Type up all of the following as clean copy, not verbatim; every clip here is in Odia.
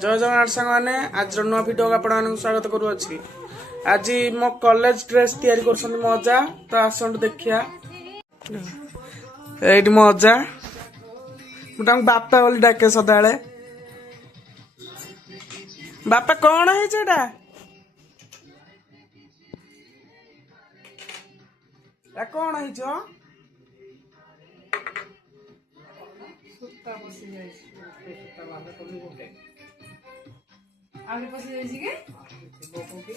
जय जगन्नाथ सांग मैंने आज नुआ भिडियो आपण स्वागत करुच्ची। आज मो कॉलेज ड्रेस तैयारी कर मो अजा तो आसतु देखिया। ये मो अजा मुझे बापा बोली डाके सदाले। बापा कौन है कौन है सुत्ता बसी जाई सुत्ता बांधे कोली गोटे आगे पसी जाई के लोको के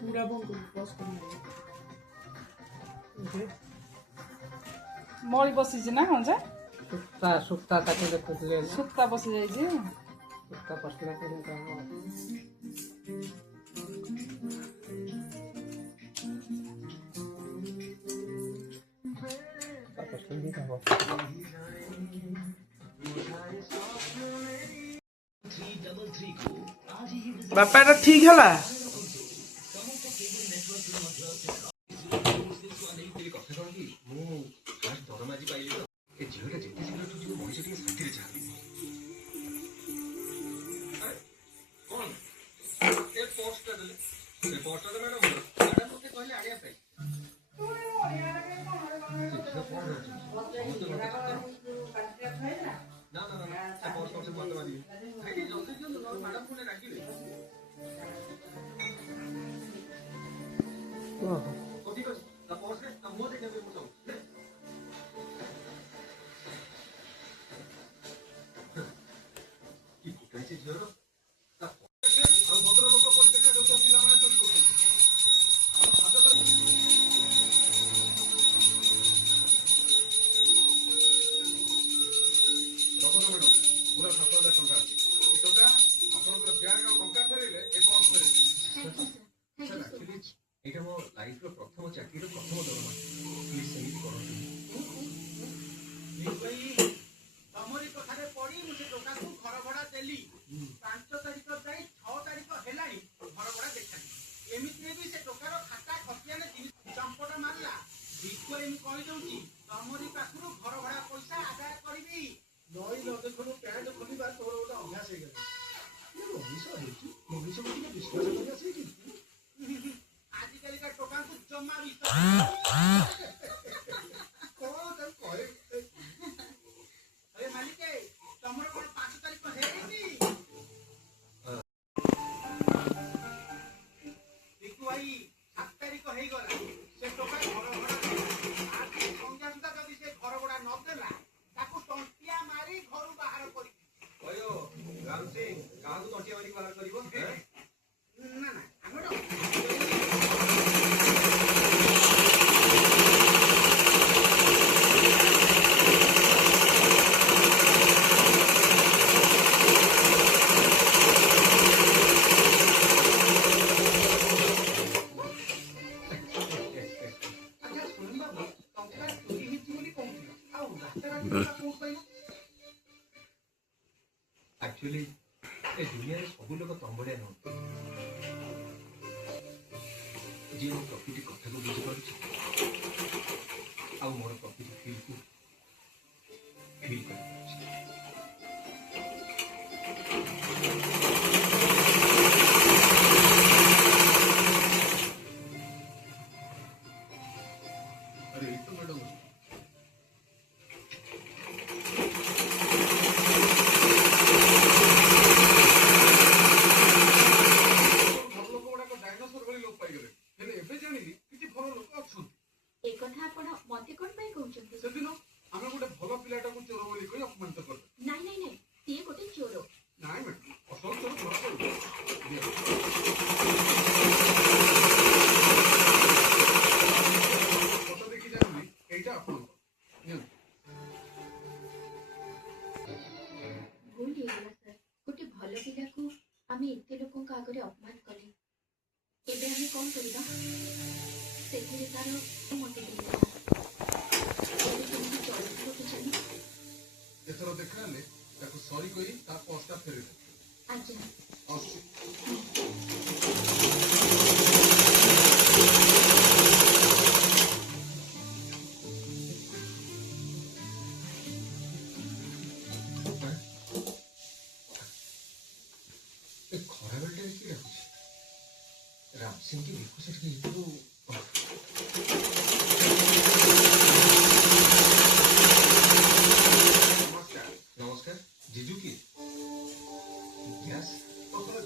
पूरा बंद बस कर मरी बसी छ ना हुन्छ सुत्ता सुत्ता ताके देखुले सुत्ता बसी जाई छ सुत्ता पसला करे का बापा एटा ठीक है एक्चुअली ए दुनिया रे सब लोग तंबड़िया न जी मो प्रकृति कथा को बुझी पारुछ आ मोर प्रकृति फील को फील कर अरे तो मैडम आगे अपमान कले एबे हमें कौन करिबा सेथिरे तार मते एथरो देखले ताको सॉरी कहि ता पोस्टा फेरे अच्छा ସେମିତି ନିଖୁଚ ଟିକେ ହେଇଥିବ। ନମସ୍କାର ଜିଜୁ କି ଗ୍ୟାସ୍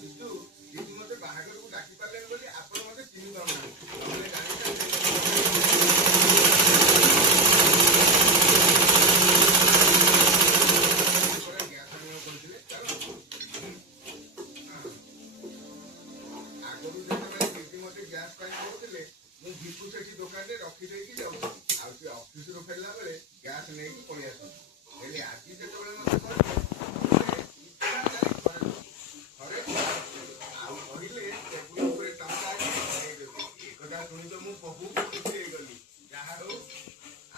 ଜିଜୁ ଜିଜୁ ମତେ ବାହାଘରକୁ ଡାକି ପାରିଲେନି ବୋଲି ଆପଣ ମତେ ଚିହ୍ନି ପାରୁନାହାନ୍ତି। ନହେଲେ ଜାଣିଛନ୍ତି ଗ୍ୟାସ୍ ଆଣିବାକୁ କହିଥିଲେ ଆଗରୁ ଯେତେବେଳେ ଦିଦି ମତେ ଗ୍ୟାସ୍ ପାଇଁ କହୁଥିଲେ ମୁଁ ଭିକୁ ସେଠି ଦୋକାନରେ ରଖିଦେଇକି ଯାଉଛି ଆଉ ସେ ଅଫିସରୁ ଫେରିଲା ବେଳେ ଗ୍ୟାସ୍ ନେଇକି ପଳେଇ ଆସୁଛି। ହେଲେ ଆଜି ଯେତେବେଳେ ମତେ କହିଲେ ଆଉ କହିଲେ ଟେବୁଲ ଉପରେ ଟଙ୍କା ଦେଇଦେବି। ଏକଥା ଶୁଣି ତ ମୁଁ ବହୁତ ଖୁସି ହେଇଗଲି। ଯାହା ହଉ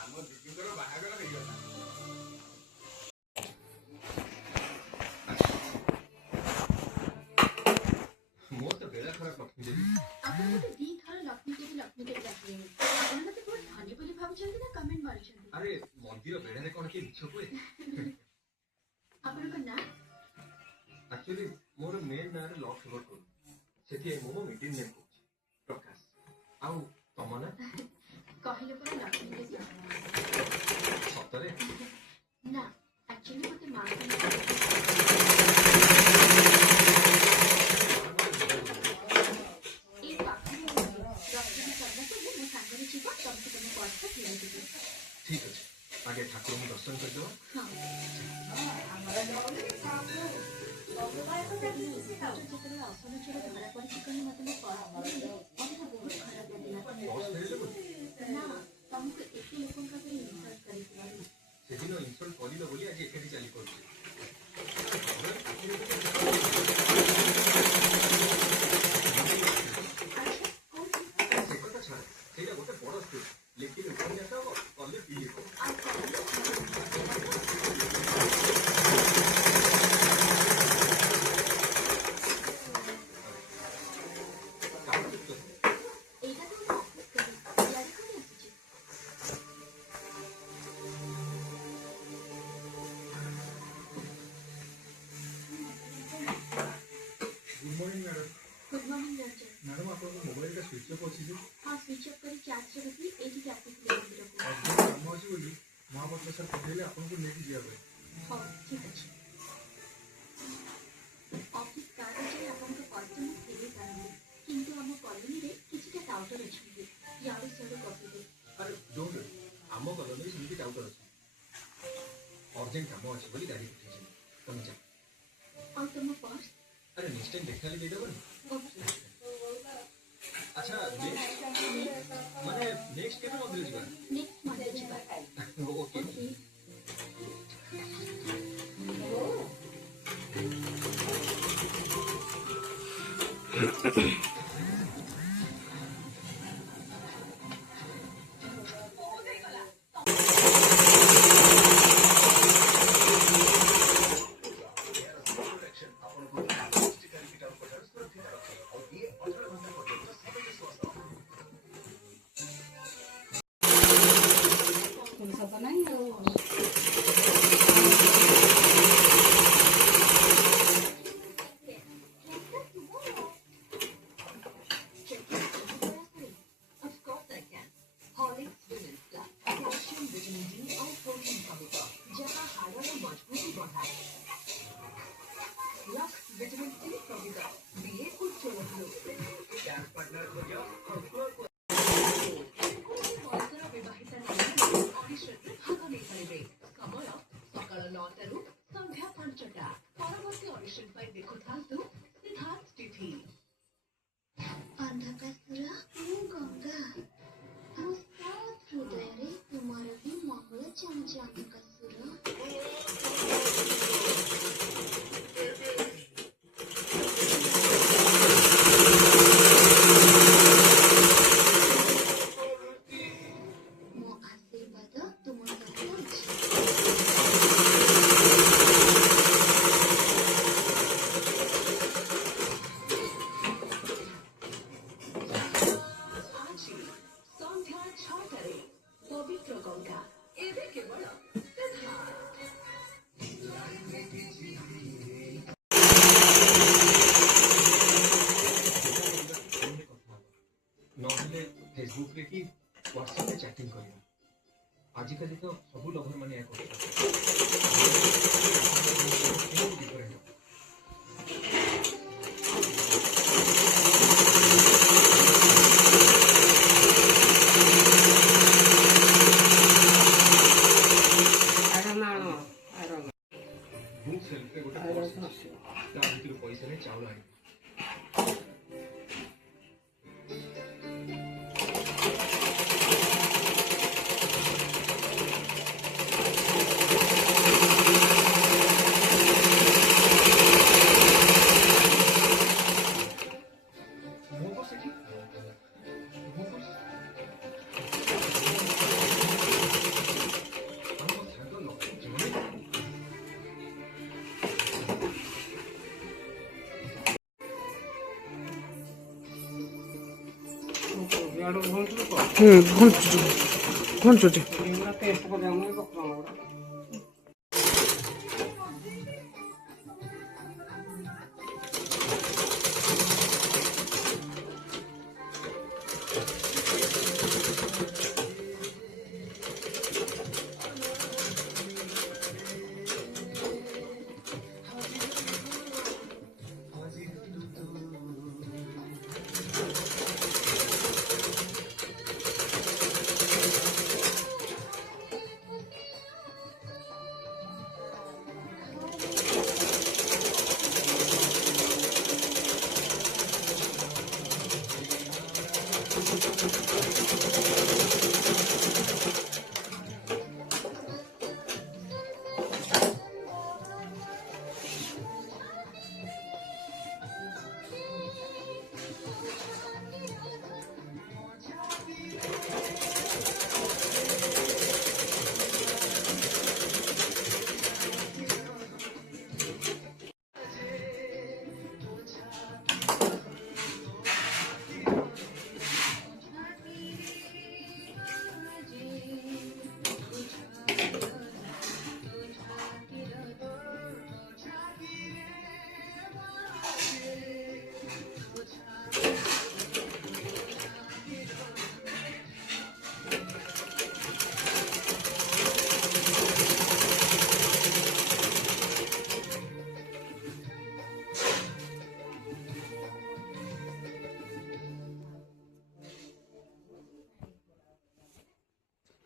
ଆମ ଦିଦିଙ୍କର ବାହାଘର ହେଇଗଲା। ମୋର ତ ବେଳା ଖରାପ ଲକ୍ଷ୍ମୀ ଦେବୀ। ଆପଣ ମୋତେ ଦିଥର ଲକ୍ଷ୍ମୀ ଦେବୀ ଡାକିଲେଣି। ଆପଣ ମୋତେ ବହୁତ ଧନୀ ବୋଲି ଭାବୁଛନ୍ତି ନା କମେଣ୍ଟ ମାରୁଛନ୍ତି? ଆରେ ମନ୍ଦିର ବେଢାରେ କଣ କିଏ ମିଛ କୁହେ? ଆପଣଙ୍କ ନାଁ? ଆକ୍ଚୁଆଲି ମୋର ମେନ୍ ନାଁରେ ଲକ୍ ଫେଭର କରୁ ସେଥିପାଇଁ ମୁଁ ମୋ ମିଡିଲ୍ ନେମ୍ କହୁଛି ପ୍ରକାଶ। ଆଉ ତମ ନା? କହିଲେ ପରା ଲକ୍ଷ୍ମୀ ଦେବୀ। ସତରେ? ନା ଆକ୍ଚୁଆଲି ମୋତେ ମାଙ୍କ ନାଁ। ଏଇ ପାଖରେ ରଥଯାତ୍ରା ସରିଲା ପରେ ମୋ ସାଙ୍ଗରେ ଯିବ ତମକୁ ତମ ପର୍ସ ଫେରାଇଦେବି। ଠିକ୍ ଅଛି ଆଗେ ଠାକୁରଙ୍କୁ ଦର୍ଶନ କରିଦେବା। ହଁ ଯେତେବେଳେ ଅସନଚଳ ଧରା ପଡ଼ିଛି କହି ମୋତେ ମୋ ପର୍ସ ଫେରାଇଲେ ମୋତେ ବହୁତ ଖରାପ ଲାଗିଲା। ବସ୍ ଫେରିଲେ ବୋଲି ନା ତମକୁ ଏତେ ଲୋକଙ୍କ ପାଇଁ ଇନସଲ୍ଟ କରିଥିବାରୁ। ସେଦିନ ଇନସଲ୍ଟ କରିଲ ବୋଲି ଆଜି ଏକାଠି ଚାଲି କରୁଛି। ସେ କଥା ଛାଡ଼ ସେଇଟା ଗୋଟେ ବଡ଼ ସ୍ଟୋରି। ଲେଖିଲେ ଉପନ୍ୟାସ ହବ କଲେ ପିଏ ହବ। ଏଇଟା ତ ମୋ ଅଫିସ ଗାଡ଼ି ଇଆଡ଼େ କଣ ଆସୁଛି? Good morning madam. Good morning Ranjan. Madam ଆପଣଙ୍କ ମୋବାଇଲଟା ସୁଇଚ୍ ଅଫ୍ ଅଛି ଯେ? ହଁ ସୁଇଚ୍ ଅଫ୍ କରି ଚାର୍ଜରେ ରଖି ଏଇଠିକି ଆସିଥିଲି ମନ୍ଦିରକୁ। ଅର୍ଜେଣ୍ଟ କାମ ଅଛି ବୋଲି ମହାପାତ୍ର ସାର୍ ପଠେଇଲେ ଆପଣଙ୍କୁ ନେଇକି ଯିବା ପାଇଁ। ହଉ ଠିକ୍ ଅଛି। ଅଫିସ କାର୍ରେ ଯାଇ ଆପଣଙ୍କ ପର୍ସ ମୁଁ ଫେରେଇ ପାରନ୍ତି କିନ୍ତୁ ଆମ କଲୋନୀରେ କିଛିଟା ଟାଉଟର ଅଛନ୍ତି ୟାଡ଼ୁ ସିଆଡ଼ୁ ଗପିବେ। ଆରେ ଡୋଣ୍ଟ ୱରି ଆମ କଲୋନୀରେ ସେମିତି ଟାଉଟର ଅଛି। ଅର୍ଜେଣ୍ଟ କାମ ଅଛି ବୋଲି ଗାଡ଼ି ପଠେଇଛନ୍ତି ତମେ ଯା। ଆଉ ତମ ପର୍ସ? ଆରେ ନେକ୍ସଟ ଟାଇମ୍ ଦେଖାହେଲେ ଦେଇଦେବନି? ଓକେ। ଆଚ୍ଛା ମାନେ ନେକ୍ସଟ କେବେ ମନ୍ଦିର ଯିବା? ନେକ୍ସଟ ମନ୍ଡେ ଯିବା। ଓକେ। ଓକେ। ସତ ନାହିଁ ଆଉ Of course I can. Horlicks Women's Plus. Calcium, vitamin D और प्रोटीन का होगा जहाँ हाड़ों में मजबूती बढ़ाए। लक्स विटामिन सी का होगा बीए कुछ चलो ଗ୍ୟାସ୍ ପାର୍ଟନର ଖୋଜ ମନ୍ଦିର ବିବାହିତ ନାରୀମାନେ ଅଡିସନରେ ଭାଗ ନେଇପାରିବେ। ସମୟ ସକାଳ 9ଟାରୁ ସନ୍ଧ୍ୟା 5ଟା। ପରବର୍ତ୍ତୀ ଅଡିସନ ପାଇଁ ଦେଖୁଥାନ୍ତୁ ସିଦ୍ଧାର୍ଥ ଟିଭି। ଅନ୍ଧକାସୁର ମୁଁ ଗଙ୍ଗା ମୋ ସାତ ହୃଦୟରେ ତୁମର ବି ମଙ୍ଗଳ ଚାହୁଁଛି ଅନ୍ଧକାସୁର। ମୋ ଆଶୀର୍ବାଦ ତୁମ ସହିତ ଅଛି। ଆଜି ସନ୍ଧ୍ୟା 6ଟାରେ ପବିତ୍ର ଗଙ୍ଗା ଏବେ କେବଳ तो सब लभर मैंने बुक सेल्फ गोटे पैसा नहीं चाउल आनी ଘୁଞ୍ଚୁଛି ଟେଷ୍ଟ କରିବା ମୁଁ ପକାଉ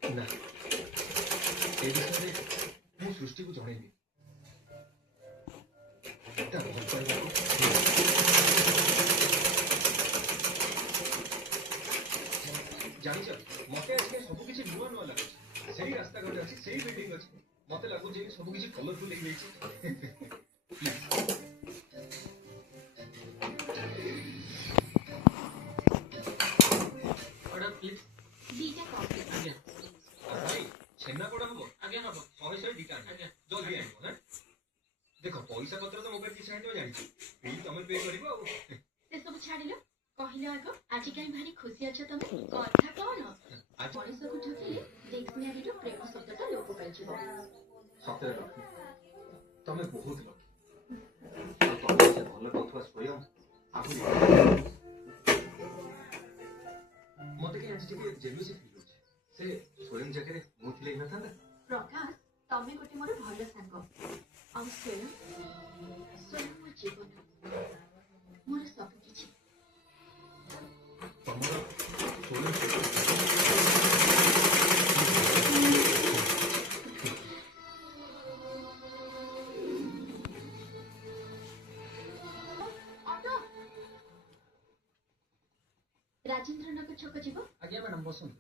ना ए विषय मु सृष्टि को जणेबी ता भल पाइबा जानिछ मते आज सब किछि नुवा नुवा लागै सही रास्ता घाट अछि सही बिल्डिंग अछि मते लागु जे सब किछि कलरफुल हेइ ଯାଇଛି ऑर्डर प्लीज दीटा कॉफी आज्ञा भाई छेना कोडा हबो आज्ञा हबो 100 दीटा आज्ञा जल्दी आइबो ना देखो पैसा पत्र तो मोबाइल किछ हाइतो जानि बिल तमे पे करबो आ से सब छाडिलो कहिलो आगो आज काई भारी खुशी अछ तमे कथा कोन आज मनीष को ठकिले डिक्शनरी रो प्रेम शब्दटा लोप पाइछिबो सत्य लकी तमे बहुत लकी तमे से भलो कथवा स्वयं आहुरी मते के आज टिके जेलुसी फील होछ से स्वयं जगह मु थिले न था प्रकाश तमे गोटे मोर भलो सांग आ स्वयं स्वयं मोर जीवन मोर सब किछि तमरा स्वयं ऑटो राजेंद्र नगर छक जीव आज्ञा मैडम बसुन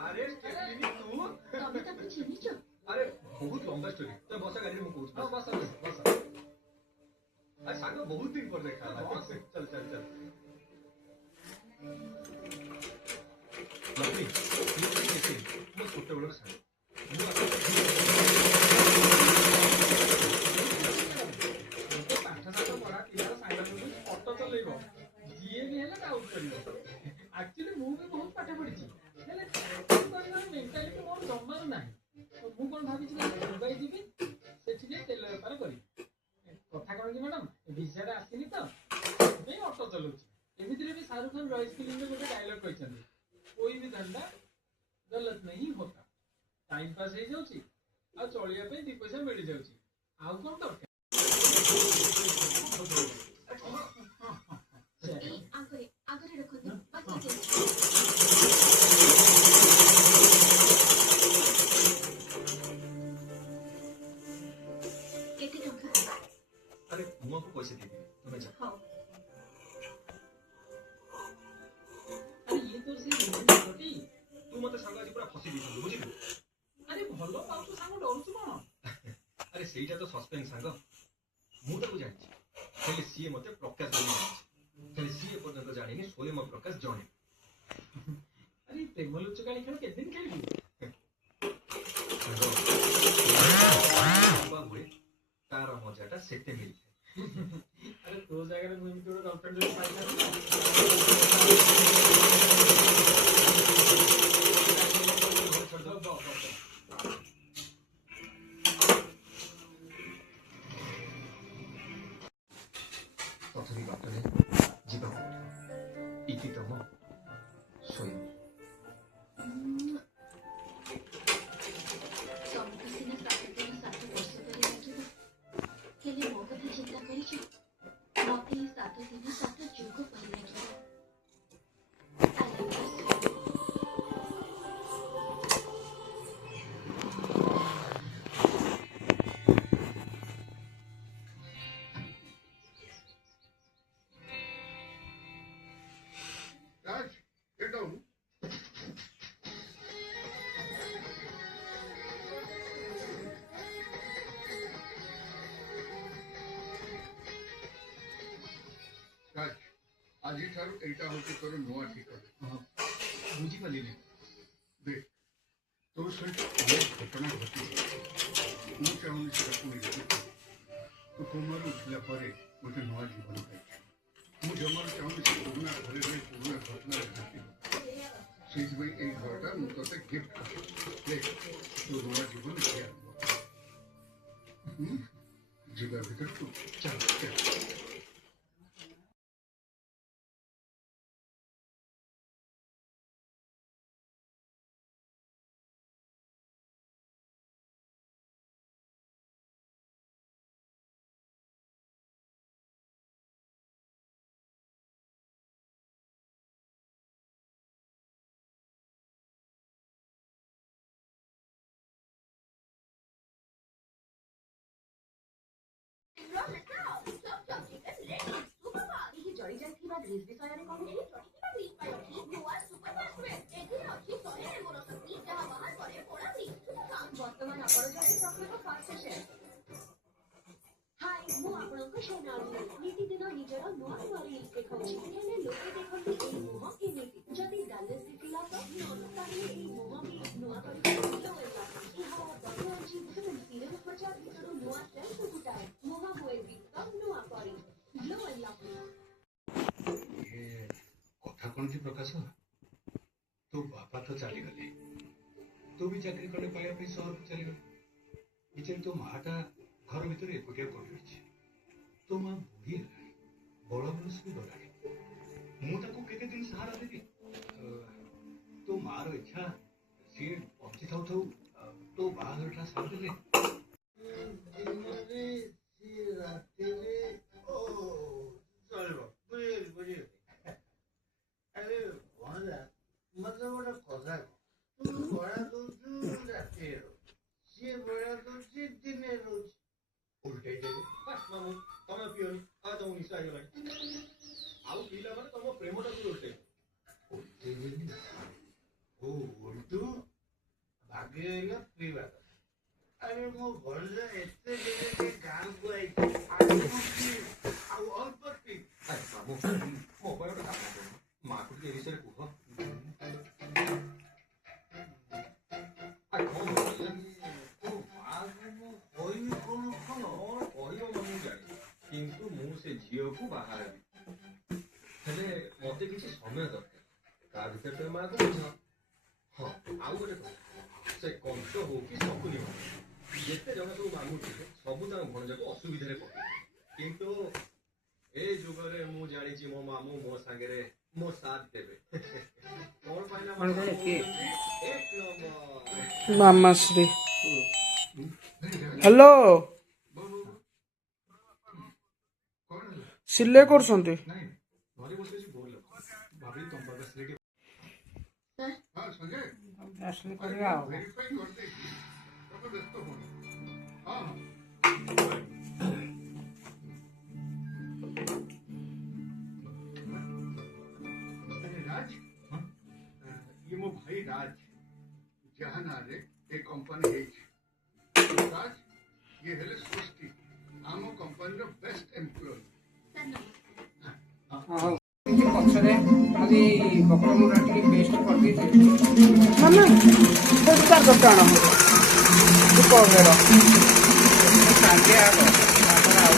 अरे स्टेफनी तू तमे ताको चिन्हिचो अरे बहुत लंबा स्टोरी तो बस गाड़ी में कहूँ बस बस अरे सांग बहुत दिन पर देखा चल चल चल लवली मैं छोटे बड़े सांग पाठशाला पढ़ा पिलार सांग ऑटो चलेबो जीए भी हेला डाउट करियो एक्चुअली मु भी बहुत पाठ पढ़िछि हेले मेंटालिटी मोर जमार नाही मु कोन भाबिछि कि दुबई जीबी सेठी जे तेल बेपार करी कथा कोन कि मैडम भिसा आसिनी तो नहीं ऑटो चलाउछि एमितिरे भी शाहरुख खान रॉयस फिल्म में गोटे डायलॉग कहछन कोई भी धंधा गलत नहीं होता टाइम पास हो जाଉଛି ଆଉ ଚଳିବା ପାଇଁ 2 ପଇସା ମିଳି ଯାଉଛି ଆଉ କଣ ଦରକାର ଆଗରେ ଆଗରେ ରଖନ୍ତୁ ବାକି କେତେ ଟଙ୍କା अरे मुआ को पैसे दे दिए तुम्हें जा ହଉ ଆରେ ଇଏ ତ ସେ ଝିଅଟି तू मते सांगा जी पूरा फसी दी बुझिलु ଆରେ ଭଲ ପାଉଛୁ ସାଙ୍ଗ ଡରୁଛୁ କଣ अरे सेईटा तो सस्पेंस सांग मु ताको जानि हेले सीए मते प्रकाश जानि हेले सीए पर्यंत जानिनी स्वयं प्रकाश जणे ଆରେ ପ୍ରେମ ଲୁଚକାଳି ଖେଳ କେତେ ଦିନ ଖେଳିବୁ हुए तार मजाटा सेते मिलते ଆରେ ତୋ ଜାଗାରେ ମୁଁ ଏମିତି ଗୋଟେ ଗର୍ଲଫ୍ରେଣ୍ଡ ଯଦି ପାଇଥାନ୍ତି तथापि बाटले जीवा इति तम स्वयं ତମକୁ ସିନା 7 ଦିନ 7 ବର୍ଷ ଧରି ଲାଗିବ ହେଲେ ମୋ କଥା ଚିନ୍ତା କରିଛୁ ମତେ 7 ଦିନ 7 ଯୁଗ ପରି ଲାଗିବ Raj, get down. Raj, ଆଜିଠାରୁ ଏଇଟା ହଉଛି ତୋର ନୂଆ ଠିକଣା बुझी पालिनी ଦେଖ ତୋ ସହିତ ଅନେକ ଘଟଣା ଘଟିଛି ମୁଁ ଚାହୁଁନି ସେଟା ପୁଣି ଘଟୁ ତୁ କୋମାରୁ ଉଠିଲା ପରେ ଗୋଟେ ନୂଆ ଜୀବନ ପାଇଛୁ ମୁଁ ଜମାରୁ ଚାହୁଁନି ସେ ପୁରୁଣା ଘରେ ରହି ପୁରୁଣା ଘଟଣାରେ ଘଟିବ ସେଇଥିପାଇଁ ଏଇ ଘରଟା ମୁଁ ତୋତେ ଗିଫ୍ଟ କରିଛି ଦେଖ ତୋ ନୂଆ ଜୀବନ ସେ ଆରମ୍ଭ ଯିବା ଭିତରକୁ ଚାଲ ଚାଲ ଜଳି ଯାଇଥିବା ଗ୍ରୀସ୍ ବିଷୟରେ କହୁଛି ରଖିଥିବା ଗ୍ରୀସ୍ ପାଇଁ ଅଛି ନୂଆ ସୁପର ଫାଷ୍ଟୱେର୍ ଏଥିରେ ଅଛି 100 ଗୁଣ ଶକ୍ତି ଯାହା ବାହାର କରେ ପୋଡ଼ା ଗ୍ରୀସ୍ ବର୍ତ୍ତମାନ ଆପଣ ଜଣେ ପ୍ରକୃତ ଫାଷ୍ଟ ସେଫ୍ ହାଇ ମୁଁ ଆପଣଙ୍କ ସୋନାଲି ନିତିଦିନ ନିଜର ନୂଆ ନୂଆ ରିଲ୍ସ ଦେଖାଉଛି ହେଲେ ଲୋକେ ଦେଖନ୍ତି ଏହି ମୁହଁ କେମିତି ଯଦି ଡାଲେସ୍ ଦେଖିଲା ତ ତାହେଲେ ଏହି ମୁହଁ ବି ନୂଆ କରିପାରିବ ଏହା ବଢିଆ ଅଛି ଭିଟାମିନ୍ ସିରେ ଉପଚାର ଭିତରୁ ନୂଆ ସେଲ୍ସ ଫୁଟାଏ ମୁହଁ ହୁଏ ବିକ ନୂଆ କରି ଗ୍ଲୋ ଆଣ୍ଡ ଲଭଲି କଥା कौन थी प्रकाश तो बापा तो चली गले तू भी चाकरी करने पाया पे शहर को चली गली इचे तो माटा घर भीतर एकुटिया कर रही तो मां बुढ़ी है बड़ बयस भी गलानी मु ताको केते दिन सहारा देबी तो मार इच्छा सी बंची थाउ थाउ तो बाहारटा साथ देले मतलब ଗୋଟେ କଥା ତୁ ଭଡ଼ା ଦଉଛୁ ରାତିରେ ରହୁଛୁ ସିଏ ଭଡ଼ା ଦଉଛି ଦିନେ ରହୁଛି उल्टे देबे बस मामू तमे पियोनी आ तो निशा आइगलानी आउ पीला माने तम प्रेमटा को उल्टे ଉଲ୍ଟେଇ ଦେବି ଓ ଉଲ୍ଟୁ ଭାଗ୍ୟ ହେଲା ପିଇବା ଆରେ ମୋ ଭଣଜା ଏତେ ଦିନ ଗାଁକୁ ଆଇଛି ଆଉ ଅଳ୍ପ ପିଇ अरे मामू मो पर काम करो मां को के विषय कुह आ कौन बोलिया ତୋ ମାଆକୁ ମୁଁ କହିବି କଣ କଣ और कहयो मनु जानी किंतु मु से झियो को बाहर हेले मते किछि समय दरकार ता भीतर तो मां को बुझ हां आउ गोटे କଥା से कंस हो कि शकुनी हो जेते जण सब मामू थे सब ता भणजा को असुविधा रे पके किंतु ए जुगरे मु जानि छि मो मामू मो संगे रे मो साथ देबे कौन पाइला कौन कहे कि? एक नंबर ମାମାଶ୍ରୀ ହ୍ୟାଲୋ ସିଲେଇ କରୁଛନ୍ତି ନାଇଁ ଘରେ ବସି ବସି ବୋର ଲାଗୁଛି ଭାବିଲି ତମ ପାଖରେ ଆସିଲେ ଟିକେ हाँ संजय ଆସିଲେ କରିବା ଆଉ वेरीफाई करते ही तब व्यस्त हो हाँ हाँ अरे राज हाँ? ये मो भाई राज जहाँ ना रे एक कंपनी है राज ये हेले सृष्टि आम कंपनी रो बेस्ट एम्प्लॉय ହଉ ଏମିତି ପଛରେ ଖାଲି ବକର ମୁଣ୍ଡ ଟିକେ ପେଷ୍ଟ କରିଦେଇଛି ମାନେ ପରିଷ୍କାର କରିତେ ଆଣ ପଘେର କାଲି ଆଗ ତାପରେ ଆଉ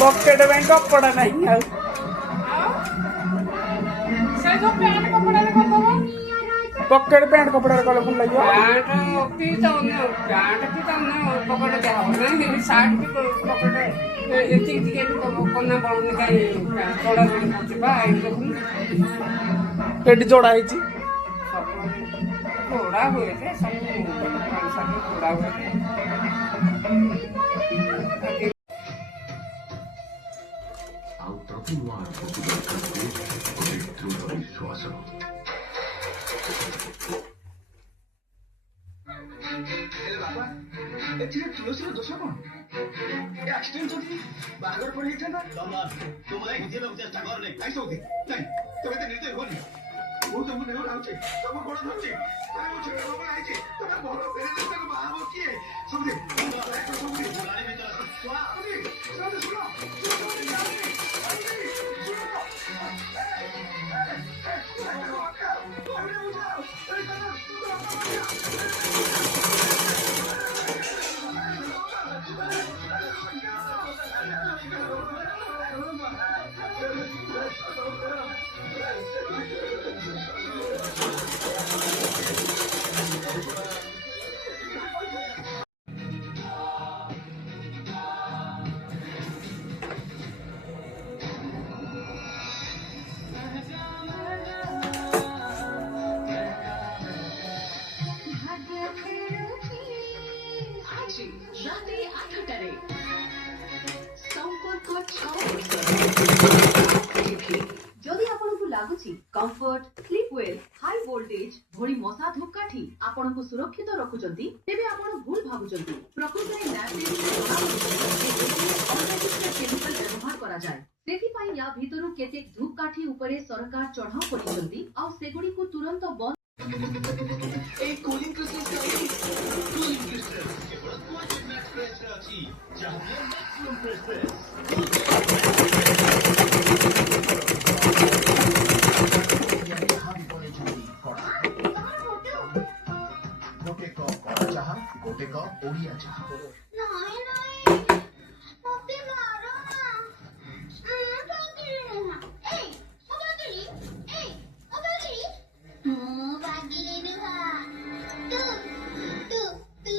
ବକେଟ ପାଇଁ କପଡ଼ା ନାହିଁ ଆଉ ସେ ଯୋଉ ପ୍ୟାଣ୍ଟ କପଡ଼ାରେ କରିଦେବ ପକେଟ ପ୍ୟାଣ୍ଟ କପଡ଼ାରେ କଲେ ଭଲ ଲାଗିବ ପ୍ୟାଣ୍ଟ ବି ଚାହୁଁନି ପ୍ୟାଣ୍ଟ ବି ଚାହୁଁନି ପକେଟ ଦିଆହବ ନାହିଁ ସାର୍ଟ ବି ପକେଟ ଏତିକି ଟିକେ ବି କନା ବଳୁନି କାହିଁ ଚଢ଼ା ଚଢ଼ି କରୁଛି ବା ଏଇଠି ଦେଖୁନି ଏଠି ଯୋଡ଼ା ହେଇଛି ସବୁ ଘୋଡ଼ା ହୁଏ ଯେ ସବୁ ଘୋଡ଼ା ହୁଏ ଆଉ ପ୍ରତି ନୂଆ ଆରମ୍ଭକୁ ଦରକାର ହୁଏ ଗୋଟେ ଦୃଢ଼ ବିଶ୍ୱାସ ବାବା ଏଥିରେ ତୁଳସୀର ଦୋଷ କଣ ଆକ୍ସିଡେଣ୍ଟ ଯଦି ବାହାଘର ପରେ ହେଇଥାନ୍ତା ତୁ ମୋତେ ବୁଝେଇବାକୁ ଚେଷ୍ଟା କରନି କାଇଁ ସବୁ ନାଇଁ ତମେ ଏତେ ନିର୍ଦ୍ଦୟ ହୁଅନି ମୁଁ ତମକୁ ନେଉ ଆଉଛି ତମ ଗୋଡ଼ ଧରୁଛି ମୁଁ ଛୋଟ ବାବା ଆଇଛି ତମେ ଭଲ ଫେରେ ତାକୁ ବାହା ହବ କିଏ ସବୁ ଗାଡ଼ି ଭିତରେ ରାତି 8টাରେ ସମ୍ପର୍କ 6 ଯଦି ଆପଣଙ୍କୁ ଲାଗୁଛି comfort sleep well high voltage ଭଳି ମଶା ଧୂପକାଠି ଆପଣଙ୍କୁ ସୁରକ୍ଷିତ ରଖୁଛନ୍ତି ତେବେ ଆପଣ ଭୁଲ ଭାବୁଛନ୍ତି ପ୍ରକୃତରେ କେମିକାଲ ବ୍ୟବହାର କରାଯାଏ ସେଥିପାଇଁ ୟା ଭିତରୁ କେତେକ ଧୂପକାଠି ଉପରେ ସରକାର ଚଢ଼ାଉ କରିଛନ୍ତି ଆଉ ସେଗୁଡ଼ିକୁ ତୁରନ୍ତ ବନ୍ଦ এই কুলিং ক্রিস্টাল কুলিং ক্রিস্টাল কেবল কোয়েটেড ম্যাক্স ফ্রেশରେ ଅଛି ଯାହା ଦିଏ ମ୍ୟାକ୍ସିମମ୍ ଫ୍ରେଶନେସ୍ ଗୋଟେ କପ୍ କଳା ଚାହା ଗୋଟେ କପ୍ ଓଡ଼ିଆ ଚାହା ନାଇଁ ନାଇଁ ମତେ ମାର ନା ଏଇ ମୁଁ ବାଗିଲି ମୁଁ ବାଗିଲି ନୁହଁ ତୁ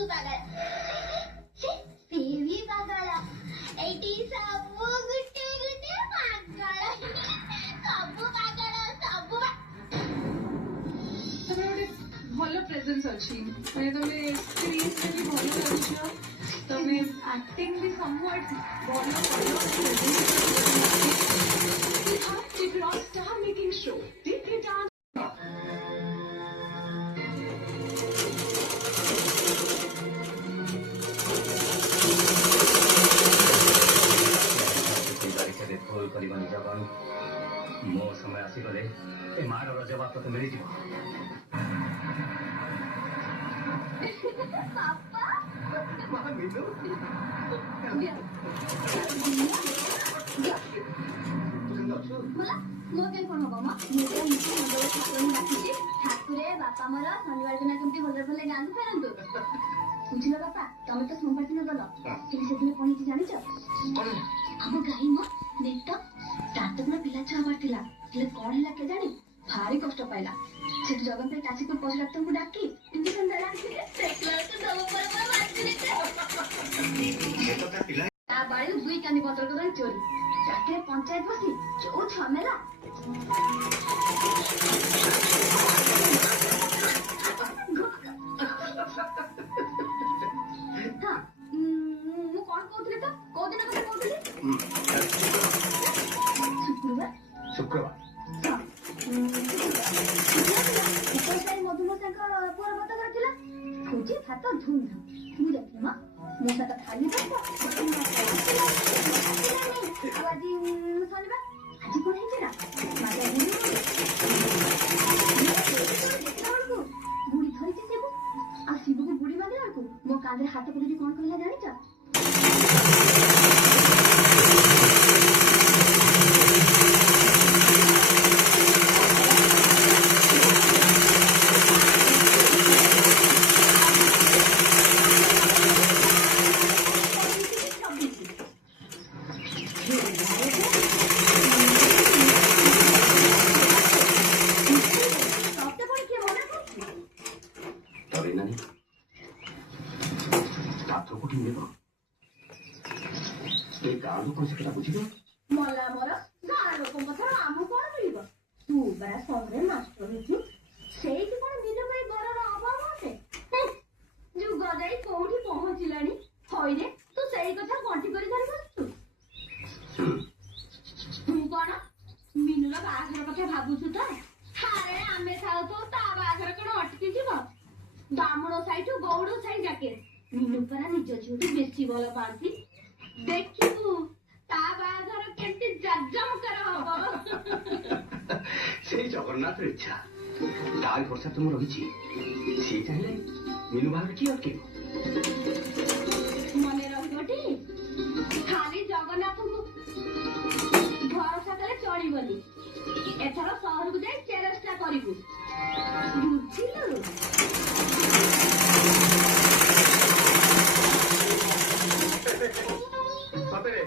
ପାଗଳ ସେ ବି ପାଗଳ ଏଇଠି ସବୁ ଗୋଟେ ଗୋଟେ ପାଗଳ ସବୁ ପାଗଳ ସବୁ ତମର ଗୋଟେ ଭଲ ପ୍ରେଜେନ୍ସ ଅଛି ମାନେ ତମେ ସ୍କ୍ରିନ୍ରେ ବି ଭଲ ଲାଗୁଛ ତମେ ଆକ୍ଟିଂ ବି ସମୱhat ଭଲ ଷ୍ଟାର ମେକିଂ ଶୋ ଭୁଲ କରିବନି ଜଗନ ମୋ ସମୟ ଆସିଗଲେ ଏ ମାଡ଼ର ଜବାବ ତତେ ମିଳିଯିବ ମୋତେ କଣ ହବ ମା ମୁଁ ତ ନିଜେ ମଣ୍ଡଳ ଠାକୁରଙ୍କୁ ଡାକିଛି ଠାକୁରେ ବାପା ମୋର ଶନିବାର ଦିନ କେମିତି ଭଲରେ ଭଲରେ ଗାଁକୁ ଫେରନ୍ତୁ ବୁଝିଲ ବାପା ତମେ ତ ସୋମବାର ଦିନ ଗଲ କିନ୍ତୁ ସେଦିନ କଣ ହେଇଛି ଜାଣିଛ ଆମ ଗାଈ ମା ନେଟ ତାର ତ ପୁରା ପିଲା ଛୁଆ ହବାର ଥିଲା ହେଲେ କଣ ହେଲା କେଜାଣି ଭାରି କଷ୍ଟ ପାଇଲା ସେଠୁ ଜଗନ ପାଇଁ କାଶୀପୁର ପଶୁ ଡାକ୍ତରଙ୍କୁ ଡାକି ଇଞ୍ଜେକ୍ସନ ଦେଲା ତା बाड़ी दुई कानी पत्र को चोरी चाकरी पंचायत बसी जो झमेला हाँ ମୁଁ କଣ କହୁଥିଲି ତ କୋଉ ଦିନ କଥା କହୁଥିଲି शुक्रवार ମଧୁମଶାଙ୍କ ପୁଅର ମତ କରିଥିଲା ଭୋଜି ଭାତ ଧୁମଧାମ ମୁଁ ଯାଇଥିଲି ମା ମୋ ସହିତ ଖାଲି ଆଉ ଆଜି ଶନିବାର ଆଜି କଣ ହେଇଛି ନା ଦେଖିଲା ବେଳକୁ ବୁଢୀ ଧରିଛି ଶିବୁ ଆଉ ଶିବୁକୁ ବୁଢୀ ବାନ୍ଧିଲା ବେଳକୁ ମୋ କାନ୍ଧରେ ହାତ ପକେଇକି କଣ କହିଲା ଜାଣିଛ ମଲା ମର ଗାଁ ଲୋକଙ୍କ ଠାରୁ ଆମକୁ କଣ ମିଳିବ ତୁ ବା ସହରରେ ମାଷ୍ଟର ହେଇଛୁ ସେଇଠି କଣ ନିଜ ପାଇଁ ଘରର ଅଭାବ ଅଟେ ଯୁଗ ଯାଇ କୋଉଠି ପହଞ୍ଚିଲାଣି ହଇରେ ତୁ ସେଇ କଥା ଗଣ୍ଠି କରି ଧରି ବସିଛୁ ତୁ କଣ ମିନୁର ବାହାଘର କଥା ଭାବୁଛୁ ତ ହାରେ ଆମେ ଥାଉ ତ ତା ବାହାଘର କଣ ଅଟକି ଯିବ ବାମୁଣ ସାଇଠୁ ଗୌଡ଼ ସାଇ ଯାକେ ମିନୁ ପରା ନିଜ ଝିଅଠୁ ବେଶୀ ଭଲ ପାଆନ୍ତି ଦେଖିବୁ ତା ବାହାଘର କେମିତି ଜାଜମକାର ହବ ସେଇ ଜଗନ୍ନାଥର ଇଚ୍ଛା ତାରି ଭରସା ତ ମୁଁ ରହିଛି ସିଏ ଚାହିଁଲେ ମିନୁ ବାହାଘର କିଏ ଅଟକେଇବ ମନେ ରହିବଟି ଖାଲି ଜଗନ୍ନାଥଙ୍କୁ ଭରସା କଲେ ଚଳିବନି ଏଥର ସହରକୁ ଯାଇ ଚେଷ୍ଟା କରିବୁ ବୁଝିଲୁ ସତରେ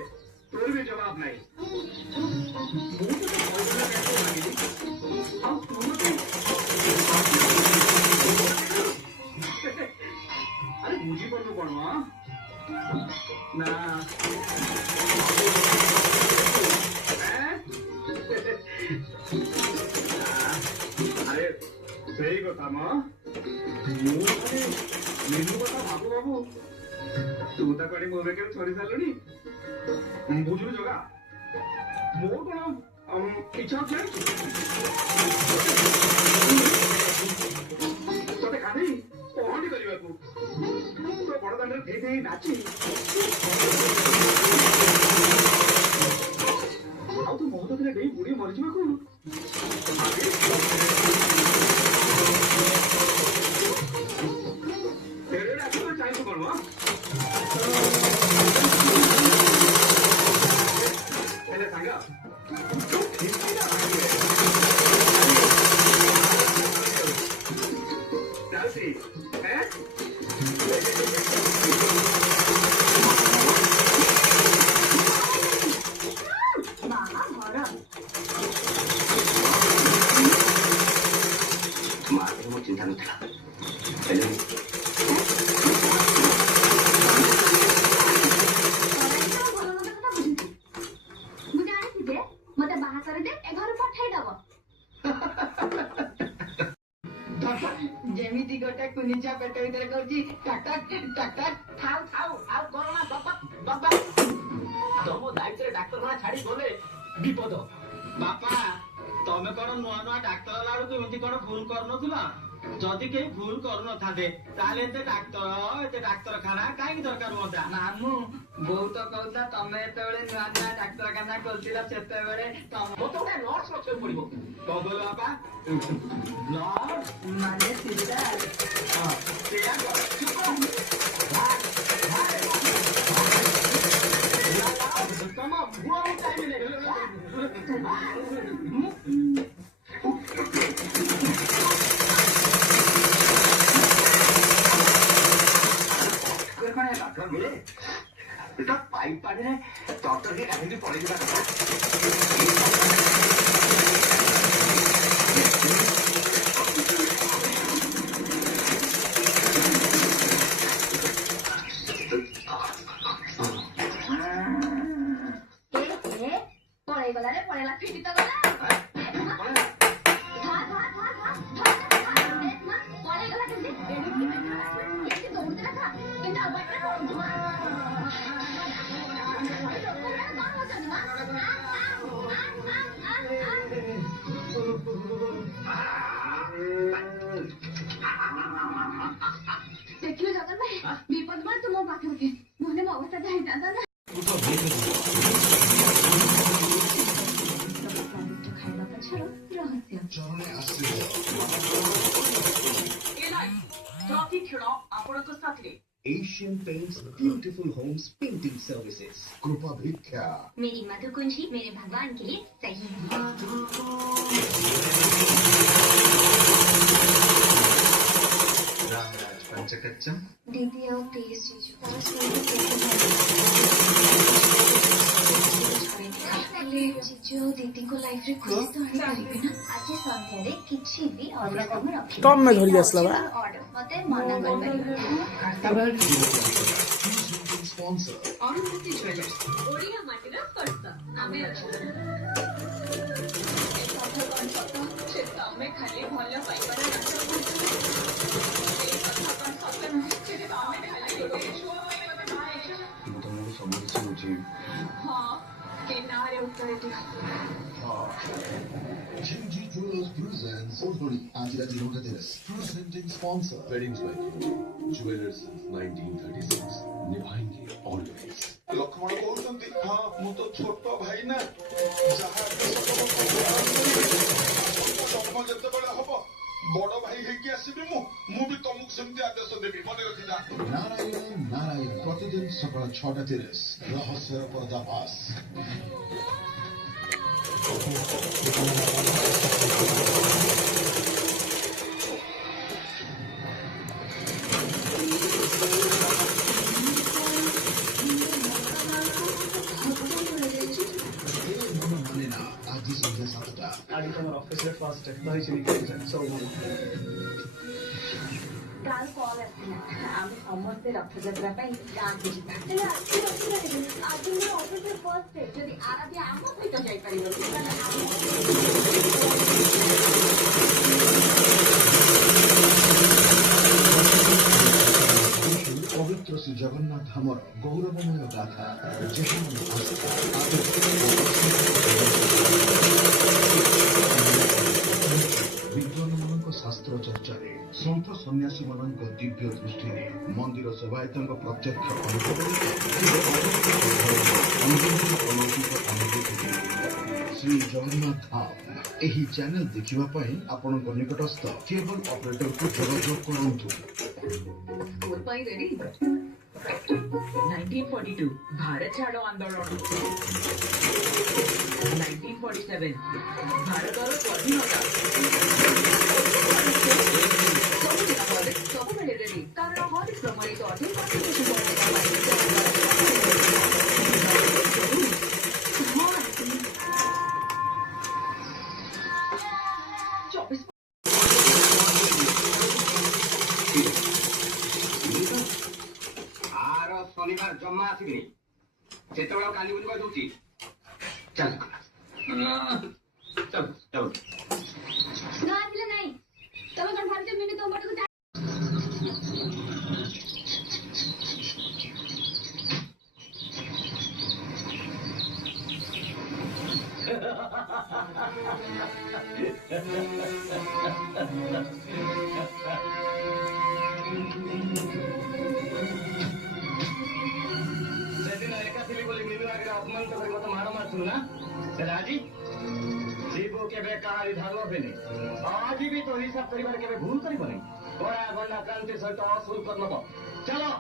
ତୋର ବି ଜବାବ ନାହିଁ ଆରେ ବୁଝିପାରୁନୁ କଣ ନା ଆରେ ସେଇ କଥା ମୁଁ ମିନୁ କଥା ଭାବୁ ଭାବୁ ତୁ ତା କଣି ମୋ ବେକରେ ଛଡି ସାରିଲୁଣି ବୁଝୁନୁ ଜଗା ମୋର କଣ ଇଚ୍ଛା ଅଛି ତତେ ଖାଲି ପହଣ୍ଡି କରିବାକୁ ତୋ ବଡ ଦାଣ୍ଡରେ ଧେଇ ଧେଇ ନାଚି ଆଉ ତୁ ବହୁତ ଥିଲେ ଡେଇ ବୁଢୀ ମରିଯିବାକୁ ଚାହିଁବୁ କଣ ହେଲେ ସାଙ୍ଗ ଯାଉଛି ମାରେ ମୋ ଚିନ୍ତା ନଥିଲା ହେଲେ ଯେମିତି ଗୋଟେ କୁନିଚା ପେଟ ଭିତରେ କହୁଛି ଥାଉ ଥାଉ ଆଉ କରୋନା ବାବା ତମ ଦାୟିତ୍ୱରେ ଡାକ୍ତରଖାନା ଛାଡି ଗଲେ ବିପଦ ବାପା ତମେ କଣ ନୂଆ ନୂଆ ଡାକ୍ତର ହେଲା ବେଳକୁ ଏମିତି କଣ ଭୁଲ କରୁନଥିଲ ଯଦି କେହି ଭୁଲ କରୁନଥାନ୍ତେ ତାହେଲେ ଏତେ ଡାକ୍ତରଖାନା କାହିଁକି ଦରକାର ହୁଅନ୍ତା ମାମୁଁ ବହୁତ କହୁଥିଲା ତମେ ଯେତେବେଳେ ନୂଆ ନୂଆ ଡାକ୍ତରଖାନା ଖୋଲିଥିଲ ସେତେବେଳେ ମତେ ଗୋଟେ ନର୍ସ ରଖିବାକୁ ପଡିବ କଣ କହିଲ ବାପା ନର୍ସ ମାନେ ସିଷ୍ଟର ସେଇଆ କର। ତମ ଭୁଅ ମୁଁ ଚାହିଁବି ପାଇପ୍ ପାଣିରେ ତରତରିକି ଗାଧେଇକି ପଳେଇଯିବା କଥା Asian Paints Beautiful Homes Painting Services. कृपा भिक्षा मेरी मधु कुंजी मेरे भगवान के लिए सही है। रामराज पंचकच्चम दीदी और तेज दीदी को लाइफ रे खुशी तो आनी पारिबे ना आज संध्यारे किछि भी ऑर्डर कम रखी कम में धरी आसला बा ऑर्डर मते मना कर Sponsor. अरुंधति ज्वेलर्स ओडिया माटीर स्पर्श आमे अछि ए कथा कोन सत से तमे खाली भल पाइबार नाच ए कथा कोन सत नहे से तमे खाली तुमको समझ मुझे हां के नारे उत्तर दिया GG Jewelers presents Salisbury Ajira Dinota Terrace. Presenting sponsor. Wedding jewellers 1936 निभाएंगे ऑलवेज। लक्ष्मण कहते हाँ मु तो छोट भाई ना जहाँ जन्म जितेबाला हम बड़ भाई होगी आसबि मु भी तुमको सेमती आदेश देवी मन रखी नारायण नारायण प्रतिदिन सकाळ 6:30 रहस्य पर्दाफाश आज संध्या 7टा आज तुम ऑफिस रे फास्ट है तो सो काल कॉल आसिला आमे समस्त रथयात्रा ପାଇଁ ଗାଁକୁ ଯିବା ହେଲେ ଆଜି ମୋର ଅଫିସରେ ଫର୍ଷ୍ଟ ଡେ ଯଦି ଆରାଧ୍ୟା ଆମ ସହିତ ଯାଇପାରିବ पवित्र श्री जगन्नाथ धामर गौरवमय गाथा विद्वान शास्त्र चर्चा संत सन्यासी मान दिव्य दृष्टि मंदिर सेवायत प्रत्यक्ष श्री जगन्नाथ धाम यही चैनल देखिवाई आपण निकटस्थ केबल ऑपरेटर को जोगाजोग करूँ रेडी 1942 भारत छाड़ो आंदोलन 1947 भारत और स्वाधीनता सब बेले रेडी कारण हर प्रमाणित अठे शनिवार जमा आसबि से काली बुझ दूची चल चल चल न आसिले नाही तमे कोन भाबते मिनी तो बटको अपमान तो मत मार मारथु ना राजी जीवो केबे काली धालो बेनी आज भी तो हिसाब करिबार केबे भूल करिबनी बड़ा गंडा क्रांति सहित असुल कर्म चलो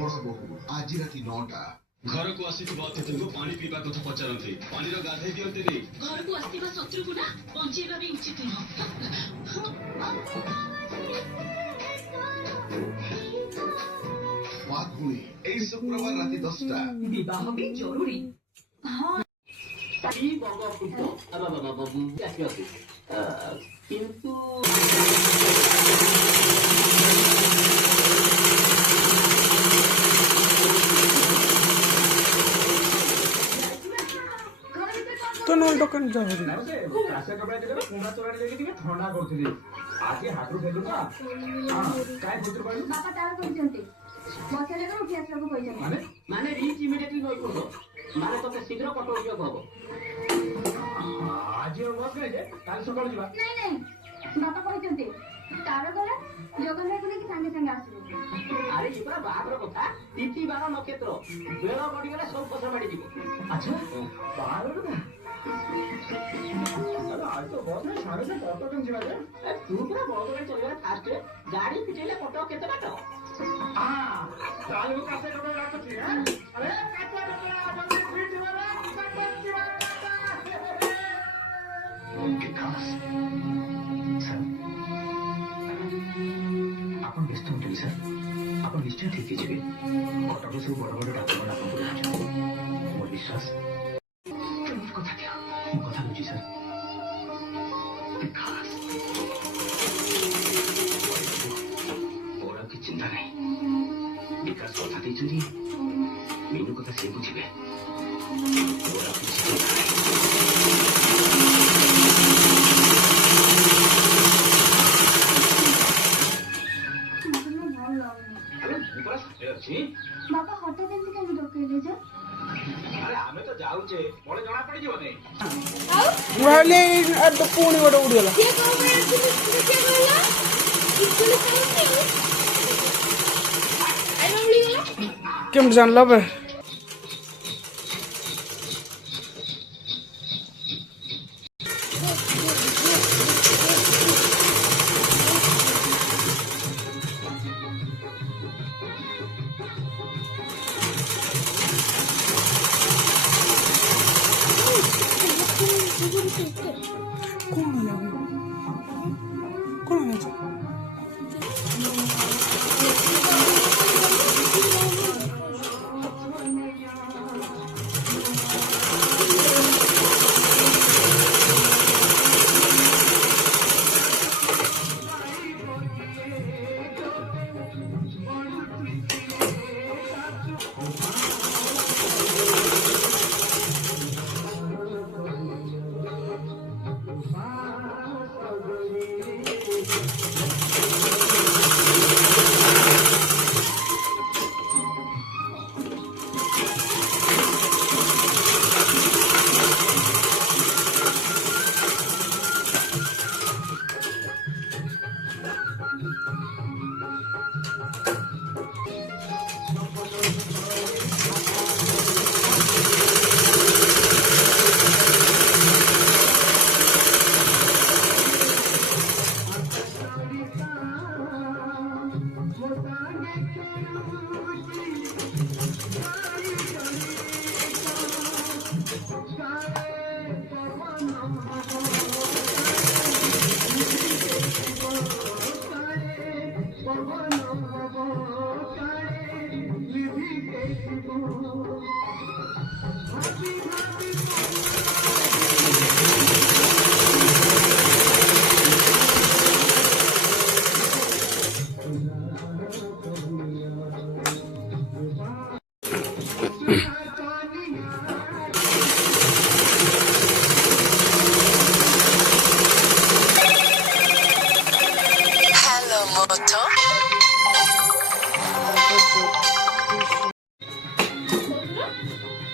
ବଡ ବୋହୂ ଆଜି ରାତି 9ଟା ଘରକୁ ଆସିଥିବା ଅତିଥିଙ୍କୁ ପାଣି ପିଇବା କଥା ପଚାରନ୍ତି ପାଣିର ଗାଧେଇ ଦିଅନ୍ତିନି ଘରକୁ ଆସିଥିବା ଶତ୍ରୁକୁ ନା ବଞ୍ଚେଇବା ବି ଉଚିତ ନୁହଁ ବାଘୁଣୀ ଏଇ ଶୁକ୍ରବାର ରାତି 10ଟା ବିବାହ ବି ଜରୁରୀ କିନ୍ତୁ ତ ନହେଲେ ଦୋକାନ ଯାଉ ଥଣ୍ଡା କରୁଥିଲି ଆଜି ହାଟରୁ ଫେରିଲୁ ନା କାଇଁ ପତ୍ର କହିଲୁ ବାପା ତାର କହିଛନ୍ତି ବର୍ଷା ଜାଗାରେ ଉଠି ଆସିବାକୁ କହିଛନ୍ତି ମାନେ ରିଚ୍ ଇମିଡିଏଟଲି ନଈ ପଡ ମାନେ ତତେ ଶୀଘ୍ର କଟକ ଯିବାକୁ ହବ ଆଜି ବସ୍ ନାହିଁ ଯେ କାଲି ସକାଳୁ ଯିବା ନାଇଁ ନାଇଁ ବାପା କହିଛନ୍ତି ତାର ଗଲା ଜଗନ୍ନାଥକୁ ନେଇକି ସାଙ୍ଗେ ସାଙ୍ଗେ ଆସିବୁ ଆରେ ଏ ପୁରା ବାହାଘର କଥା ତିଥି ବାର ନକ୍ଷତ୍ର ବେଳ ବଢିଗଲେ ସବୁ ପଇସା ମାଡ଼ିଯିବ ଆଚ୍ଛା ବାହାଘର ନା ଆଜି ତ ବସ୍ ନାହିଁ ସାଙ୍ଗେ ସାଙ୍ଗେ କଟକ କେମିତି ଯିବା ଯେ ତୁ ପୁରା ବଡ ଗାଡ଼ି ଚଲେଇବାରେ ଫାଷ୍ଟ ଗାଡି ପିଟେଇଲେ କଟକ କେତେ ବାଟ ତାହେଲେ ମୁଁ କାছে କଟକ ରାଖୁଛି ଆରେ କାছে ଆପଣ ବ୍ୟସ୍ତ ହୁଅନ୍ତୁନି ସାର୍ ଆପଣ ନିଶ୍ଚୟ ଠିକ୍ ହେଇଯିବେ କଟକର ସବୁ ବଡ଼ ବଡ଼ ଡାକ୍ତରମାନେ ଆପଣଙ୍କୁ ରହୁଛନ୍ତି ମୋର ବିଶ୍ୱାସ କଥା ଦିଅ ମୁଁ କଥା ବୁଝି ସାର୍ ওরা কি চিন্তা নেই বিকাশ কথা দিয়েছেন মিনু কথা সে বুঝিবে ওরা কিছু চিন্তা নেই ବାପା ହଠାତ୍ ଏମିତି କେମିତି ଡକେଇଲେ ଯେ ଆମେ ତ ଯାଉଛେ ବଳେ ଜଣା ପଡିଯିବନି ମୁଁ ଭାବିଲି ତ ପୁଣି ଗୋଟେ ଉଡ଼ିଗଲା କେମିତି ଜାଣିଲ ବେ କଣ ହେଇଛି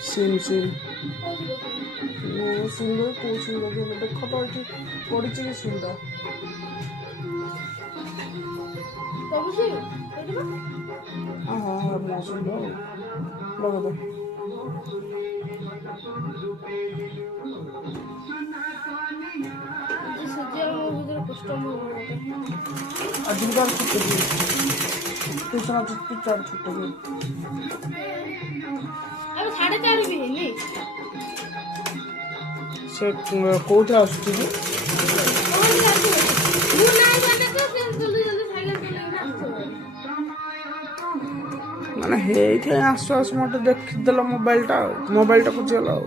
ସିମ୍ ସିମ୍ ସିମ୍ କୋଉ ସିମ୍ ଲଗେଇଲେ ଦେଖ ତ ଏଠି ପଡ଼ିଛି କି ସିମ୍ଟା ହଁ ହଁ ମୋ ସିମ୍ ଲଗେଇ ଦେ ଆଜି ବି ତାର ଛୁଟି ଟ୍ୟୁସନ୍ ଅଛି 4 ଛୁଟି ସେ କୋଉଠି ଆସୁଛି କି ମାନେ ହେଇଠି ଆସୁ ଆସୁ ମତେ ଦେଖିଦେଲ ମୋବାଇଲଟାକୁ ଯିଗଲା ଆଉ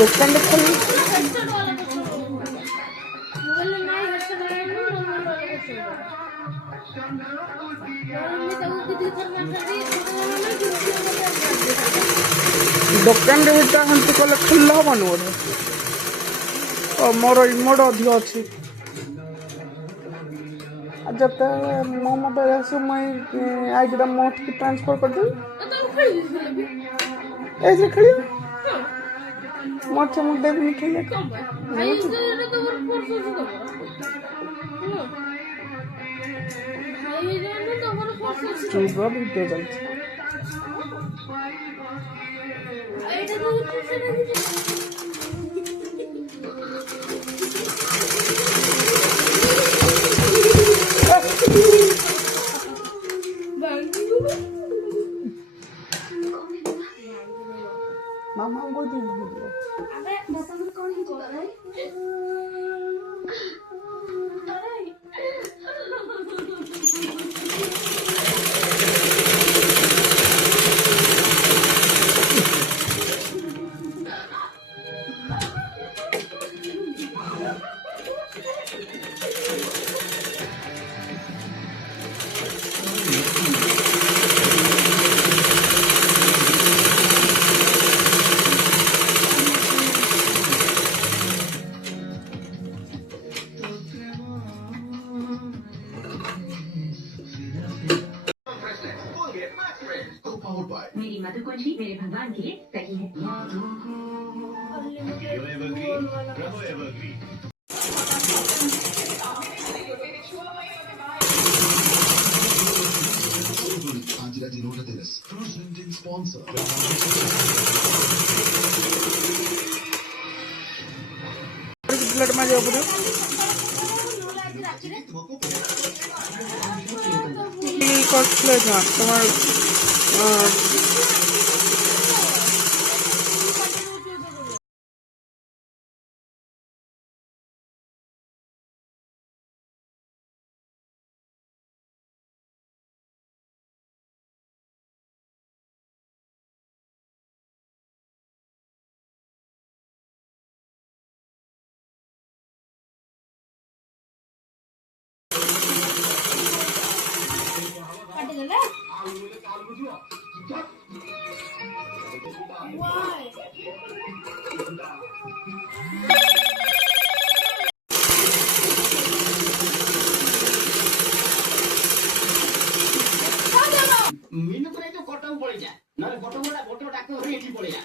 ଦୋକାନଟା ଖୋଲି ଦୋକାନରେ ହେଟା ଏମିତି କଲେ ଖୋଲା ହବନି ବୋଧେ ମୋର ଇମୋଟ ଅଧିକ ଅଛି ଆଉ ଯେତେବେଳେ ମୋ ମୋବାଇଲ ଆସିବ ମୁଁ ଏଇ ଆଇଡ଼ିଟା ମୋଠିକି ଟ୍ରାନ୍ସଫର କରିଦେବି ଏଇଥିରେ ଖେଳିବ ମୁଁ ଦେବିନି ଖେଳିଲେ ଚୁପ୍ ଭିଡ଼ିଓ ଚାଲିଛି मामा को दी वीडियो अबे बताओ कौन ही चला रहा है मेरी मधु को जी मेरे भगवान के लिए सही है प्लेट में जाओ पूरा प्लेट ना तुम्हारे मीनू को कटक पड़ जा ना गोटे डाक्तर ये पड़ जा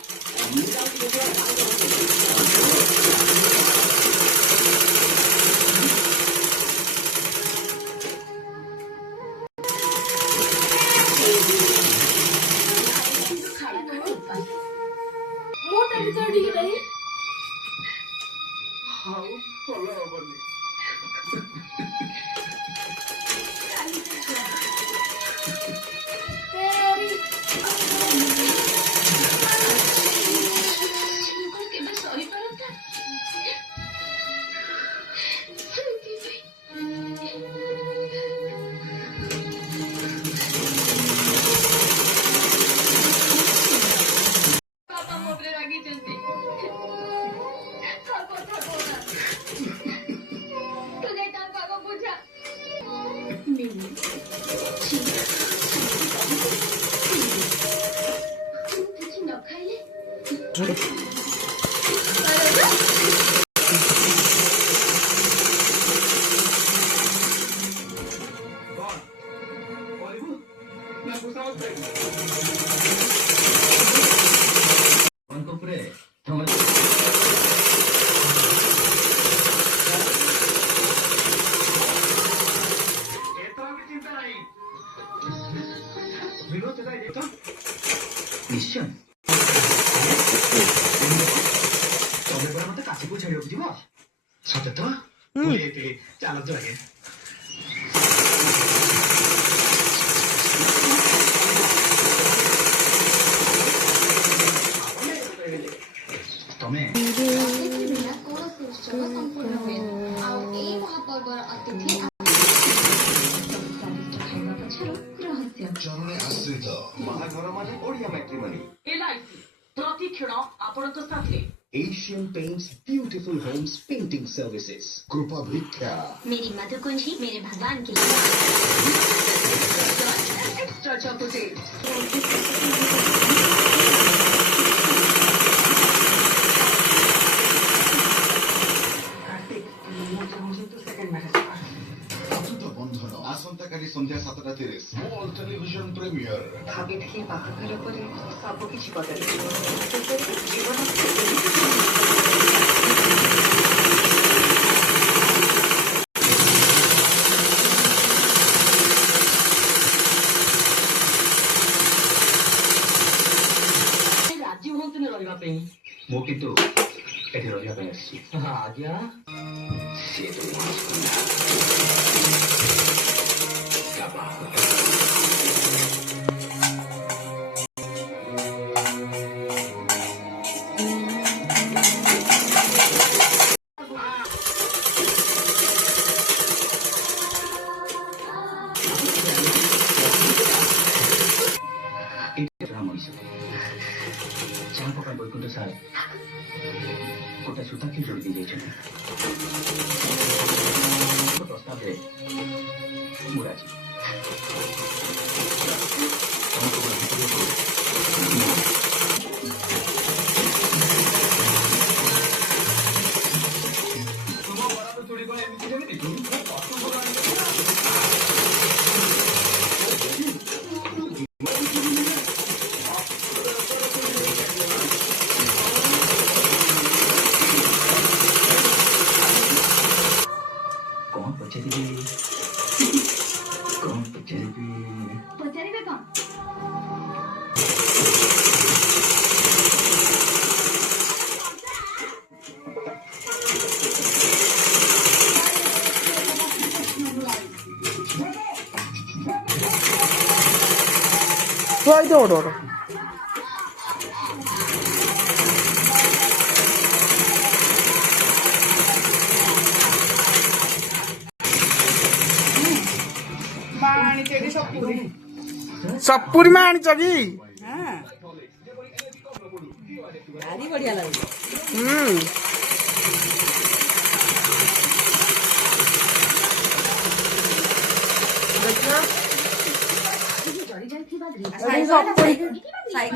तेरी କିଛି ନ ଖାଇଲେ ନିଶ୍ଚୟ ତମେ ପରା ମତେ କାଶୀକୁ ଛାଡିବାକୁ ଯିବ ସତେ ତ ଚାଲ ତ ଆଗେ ତମେ ବିନା କୌଣସି ଉତ୍ସବ ସମ୍ପୂର୍ଣ୍ଣ ହୁଏନି ଆଉ ଏଇ ମହାପର୍ବର ଅତିଥି ସ୍ୱାଦିଷ୍ଟ ଖାଇବା ପଛର ରହସ୍ୟ ଜଣେ ଆଶ୍ରିତ ବାହାଘର ମାନେ ଓଡିଆ ମ୍ୟାଟ୍ରିମନି LIC ପ୍ରତିକ୍ଷଣ ଆପଣଙ୍କ ସାଥେ Asian Paints Beautiful Homes Painting Services Krupa Bhikya मेरी मधु कुंजी मेरे भगवान की एक्स्ट्रा चॉकलेट অদ্ভুত বন্ধন আসন্তাকালি সন্ধ্যা 7:30 স্মল টেলিভিশন প্রিমিয়ার ଭାବିଥିଲି ବାହାଘର ପରେ ସବୁ କିଛି ବଦଳିଯିବ ଜୀବନ ରାଜି ହୁଅନ୍ତୁନି ରହିବା ପାଇଁ ମୁଁ କିନ୍ତୁ ଏଠି ରହିବା ପାଇଁ ଆସିଛି ଆଜ୍ଞା ସେ ତ ବୈକୁଣ୍ଠ ସାର୍ ଗୋଟେ ସୂତାକି ଯୋଡ଼ି ଦେଇଯାଇଛନ୍ତି ପ୍ରସ୍ତାବରେ ମୁଁ ରାଜି ପଚାରିବେ କଣ Vai, Doro. सपुरी में आनी चाहिए भारी बढ़िया लगे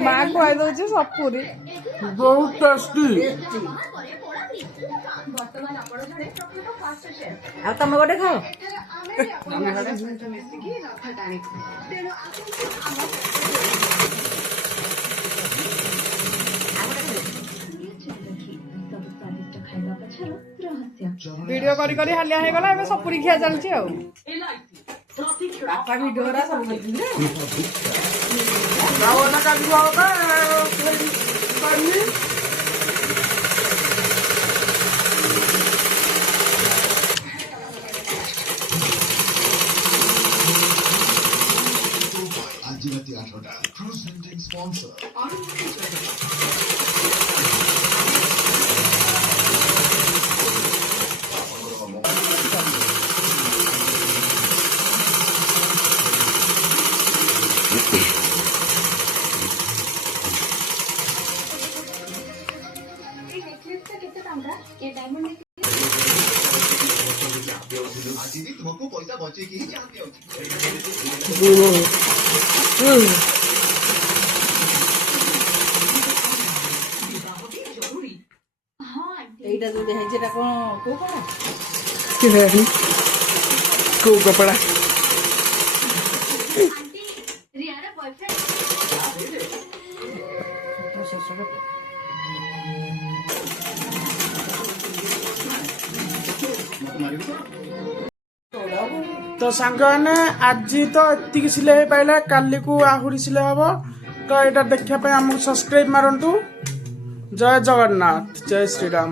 माँ खुआई दौचे सपुरी बहुत टेस्टी ବର୍ତ୍ତମାନ ଆପଣ ଜଣେ ପ୍ରକୃତ ଫାଷ୍ଟ ଶେଫ୍ ଆଉ ତମେ ଗୋଟେ ଖାଅ ଆମେ ମିଶିକି ରଥ ଟାଣିବୁ ତେଣୁ ଭିଡିଓ କରି କରି ହାଲିଆ ହେଇଗଲା ଏବେ ସପୁରି ଖିଆ ଚାଲିଛି ଆଉ ଭିଡିଓ ଗୁରା ସବୁ ଆଜି ରାତି 8ଟା କ୍ରୁଜ୍ ହିଞ୍ଜିଂ ସ୍ପନ୍ସର କେତେ ଟଙ୍କା ଏ ଡାଇମଣ୍ଡ आज भी तुमको पैसा बचे की ही चाहते हो ବିବାହ ବି ଜରୁରୀ। ହଁ ଆଣ୍ଟି ଏଇଟା ଯୋଉ ଦିଆହେଇଛି ଏଟା କଣ କୋଉ କପଡ଼ା? କୋଉ କପଡା? ଆଣ୍ଟି ରିୟାର ବୟଫ୍ରେଣ୍ଡ ତ ସାଙ୍ଗମାନେ ଆଜି ତ ଏତିକି ସିଲେଇ ହେଇପାରିଲା, କାଲିକୁ ଆହୁରି ସିଲେଇ ହବ। ତ ଏଇଟା ଦେଖିବା ପାଇଁ ଆମକୁ ସବସ୍କ୍ରାଇବ ମାରନ୍ତୁ। ଜୟ ଜଗନ୍ନାଥ, ଜୟ ଶ୍ରୀରାମ।